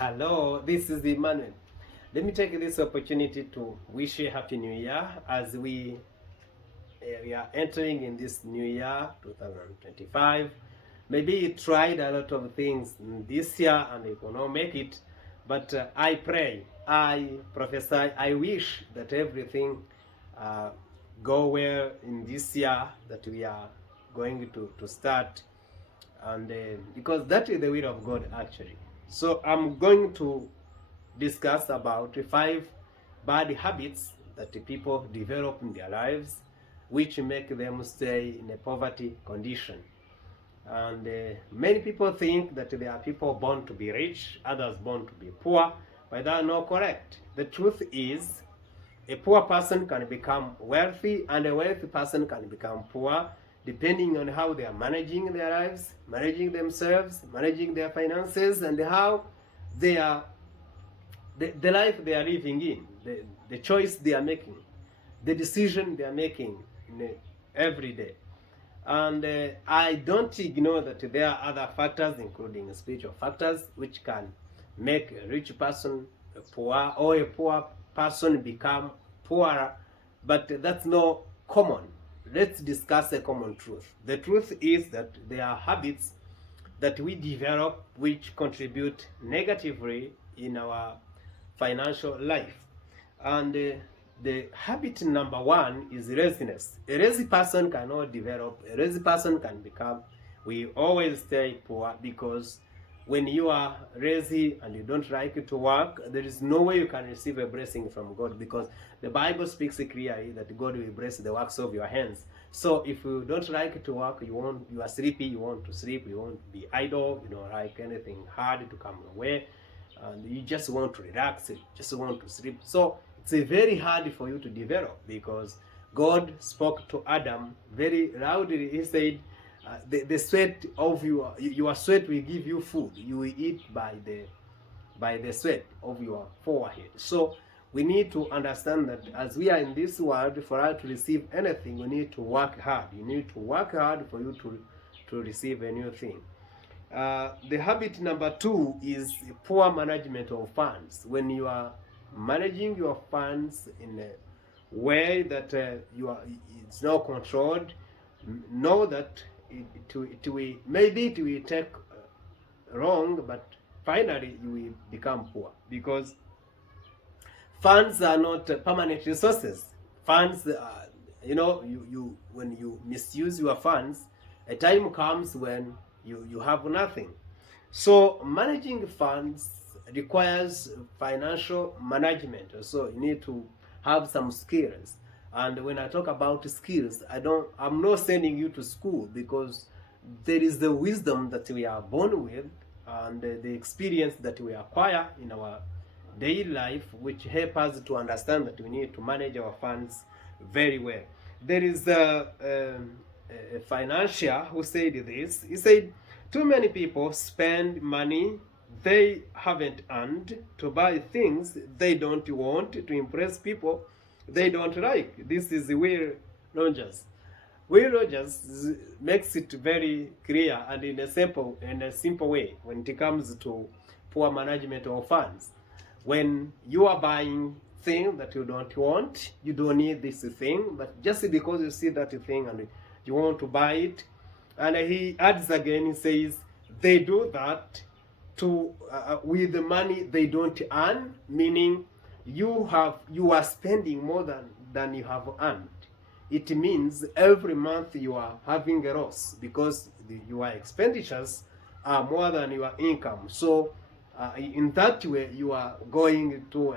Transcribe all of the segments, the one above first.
Hello, this is Emmanuel. Let me take this opportunity to wish you a happy new year as we are entering in this new year 2025. Maybe you tried a lot of things this year and you could not make it, but I pray, I prophesy, I wish that everything uh, go well in this year that we are going to start, and because that is the will of God actually. So I'm going to discuss about 5 bad habits that people develop in their lives which make them stay in a poverty condition. And many people think that there are people born to be rich, others born to be poor, but that is not correct. The truth is, a poor person can become wealthy, and a wealthy person can become poor, depending on how they are managing their lives, managing themselves, managing their finances, and how they are the life they are living in, the choice they are making, the decision they are making every day. And I don't ignore that there are other factors, including spiritual factors, which can make a rich person poor or a poor person become poorer, but that's not common. Let's discuss a common truth. The truth is that there are habits that we develop which contribute negatively in our financial life. And the habit number 1 is laziness. A lazy person cannot develop, a lazy person can become, we always stay poor, because when you are lazy and you don't like to work, there is no way you can receive a blessing from God, because the Bible speaks clearly that God will bless the works of your hands. So if you don't like to work, you are sleepy, you want to sleep, you want to be idle, you don't like anything hard to come away, and you just want to relax, you just want to sleep. So it's very hard for you to develop, because God spoke to Adam very loudly. He said, the sweat of your sweat will give you food. You will eat by the sweat of your forehead. So we need to understand that as we are in this world, for us to receive anything, we need to work hard. You need to work hard for you to receive a new thing. The habit number 2 is poor management of funds. When you are managing your funds in a way that it's not controlled, know that it will, maybe it will take long, but finally you will become poor, because funds are not permanent resources. Funds, you when you misuse your funds, a time comes when you have nothing. So managing funds requires financial management. So you need to have some skills. And when I talk about skills, I'm not sending you to school, because there is the wisdom that we are born with, and the experience that we acquire in our daily life, which help us to understand that we need to manage our funds very well. There is a financier who said this. He said, too many people spend money they haven't earned to buy things they don't want, to impress people they don't like. This is Will Rogers. Will Rogers makes it very clear and in a simple way when it comes to poor management of funds. When you are buying things that you don't want, you don't need this thing, but just because you see that thing and you want to buy it. And he adds again, he says, they do that to with the money they don't earn, meaning you are spending more than you have earned. It means every month you are having a loss, because your expenditures are more than your income. So in that way you are going to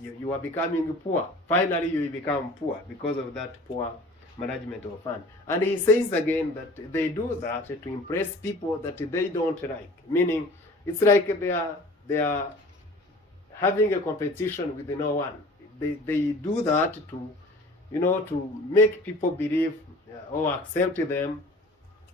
you are becoming poor. Finally you will become poor because of that poor management of fund. And he says again that they do that to impress people that they don't like, meaning it's like they are having a competition with no one. They do that to to make people believe or accept them,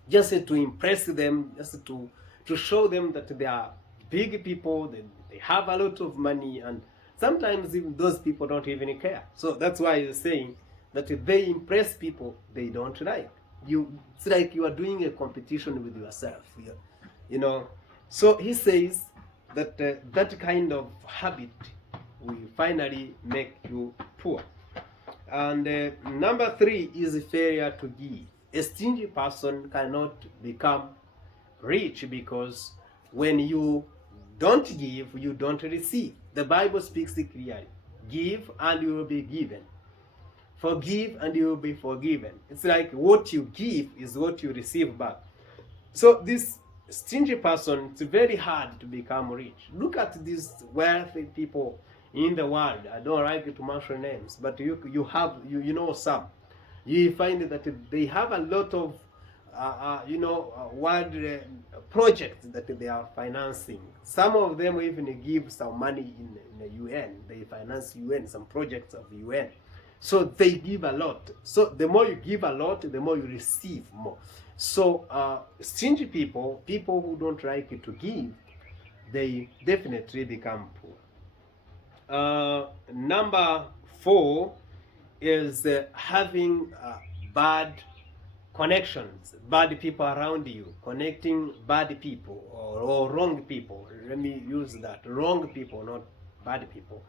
just to impress them, just to show them that they are big people, they have a lot of money, and sometimes even those people don't even care. So that's why you're saying that they impress people they don't like. It's like you are doing a competition with yourself. So he says that that kind of habit will finally make you poor. And number 3 is failure to give. A stingy person cannot become rich, because when you don't give, you don't receive. The Bible speaks clearly. Give and you will be given. Forgive and you will be forgiven. It's like what you give is what you receive back. So this stingy person, it's very hard to become rich. Look at these wealthy people in the world. I don't like to mention names, but you know some. You find that they have a lot of world projects that they are financing. Some of them even give some money in the UN. They finance UN, some projects of UN. So they give a lot. So the more you give a lot, the more you receive more. So stingy people who don't like to give, they definitely become poor. Number 4 is having bad connections, bad people around you, connecting bad people or wrong people. Let me use that. Wrong people, not bad people.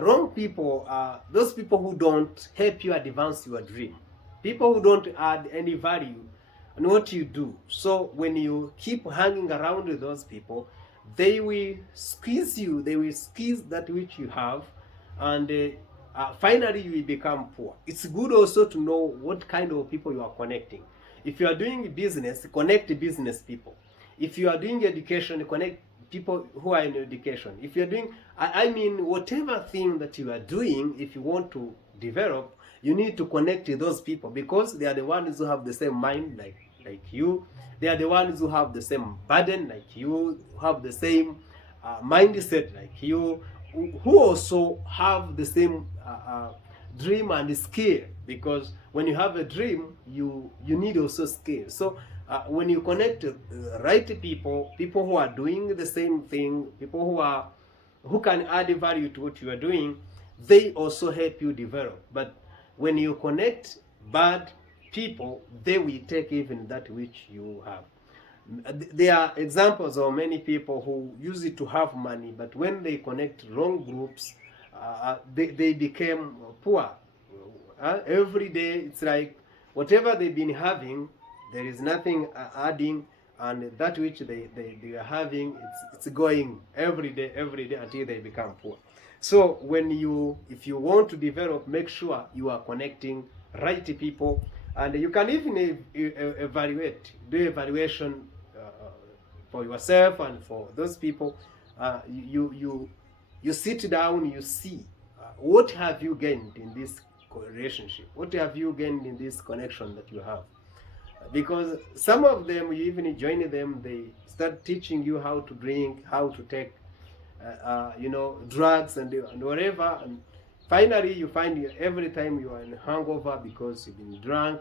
Wrong people are those people who don't help you advance your dream. People who don't add any value in what you do. So when you keep hanging around with those people, they will squeeze you, they will squeeze that which you have, and finally you will become poor. It's good also to know what kind of people you are connecting. If you are doing business, connect business people. If you are doing education, connect people who are in education. If you're doing, I mean, whatever thing that you are doing, if you want to develop, you need to connect to those people, because they are the ones who have the same mind like you. They are the ones who have the same burden like you, who have the same mindset like you, who also have the same dream and skill, because when you have a dream, you need also skill. So when you connect right people who are doing the same thing, people who can add value to what you are doing, they also help you develop. But when you connect bad people, they will take even that which you have. There are examples of many people who use it to have money, but when they connect wrong groups, they became poor. Every day it's like whatever they've been having, there is nothing adding, and that which they are having, it's going every day until they become poor. So if you want to develop, make sure you are connecting right people, and you can even do evaluation for yourself and for those people. You sit down, you see what have you gained in this relationship, what have you gained in this connection that you have. Because some of them, you even join them, they start teaching you how to drink, how to take drugs and whatever, and finally you find every time you are in hangover because you've been drunk.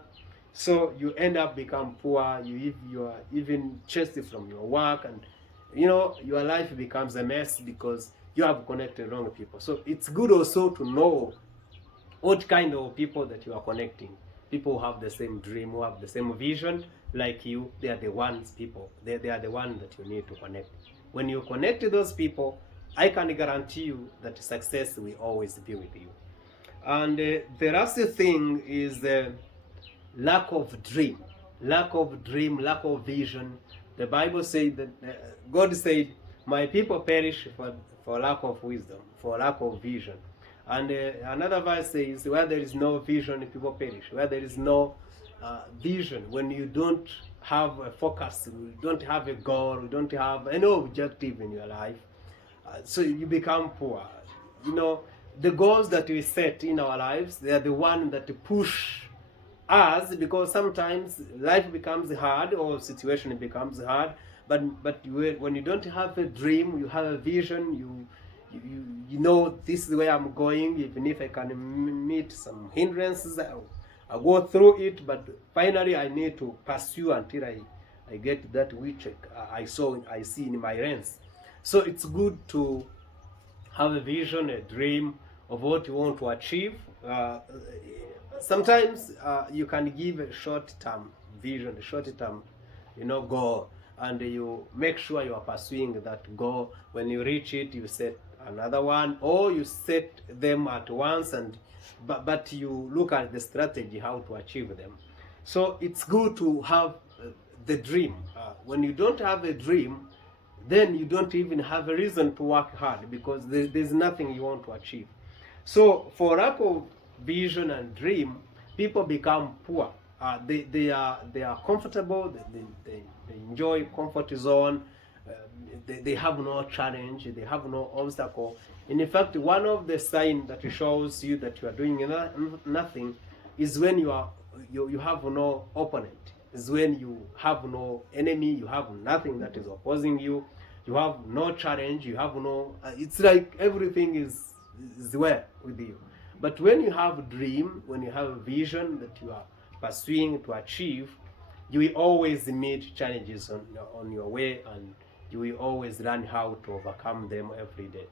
So you end up become poor. You are even chased from your work, and your life becomes a mess because you have connected wrong people. So it's good also to know what kind of people that you are connecting. People who have the same dream, who have the same vision like you, they are the ones they are the ones that you need to connect. When you connect to those people, I can guarantee you that success will always be with you. And the last thing is lack of dream, lack of vision. The Bible says that God said, my people perish for lack of wisdom, for lack of vision. And another verse says, where there is no vision, people perish. Where there is no vision, when you don't have a focus, you don't have a goal, you don't have any objective in your life, so you become poor. The goals that we set in our lives, they are the ones that push us, because sometimes life becomes hard or situation becomes hard. But when you don't have a dream, you have a vision, you know, this is where I'm going. Even if I can meet some hindrances, I'll go through it, but finally I need to pursue until I get that which I see in my lens. So it's good to have a vision, a dream of what you want to achieve. Sometimes you can give a short-term vision, a short-term goal, and you make sure you are pursuing that goal. When you reach it, you set another one, or you set them at once, and but you look at the strategy how to achieve them. So it's good to have the dream. When you don't have a dream, then you don't even have a reason to work hard, because there's nothing you want to achieve. So for lack of vision and dream, people become poor. They are comfortable. They enjoy comfort zone. They have no challenge. They have no obstacle. And in fact, one of the signs that shows you that you are doing nothing is when you have no opponent. Is when you have no enemy. You have nothing that is opposing you. You have no challenge. You have no. It's like everything is well with you. But when you have a dream, when you have a vision that you are pursuing to achieve, you will always meet challenges on your way, and you will always learn how to overcome them every day.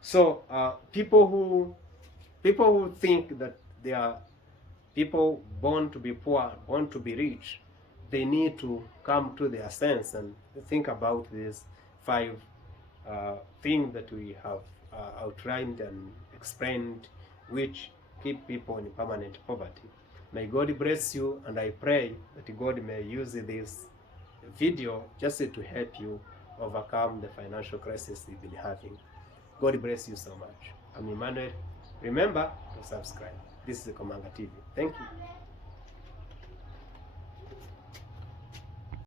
So people who think that they are people born to be poor, born to be rich, they need to come to their sense and think about these 5 things that we have outlined and explained, which keep people in permanent poverty. May God bless you, and I pray that God may use this video just to help you overcome the financial crisis you've been having. God bless you so much. I'm Emmanuel. Remember to subscribe. This is Komanga TV. Thank you.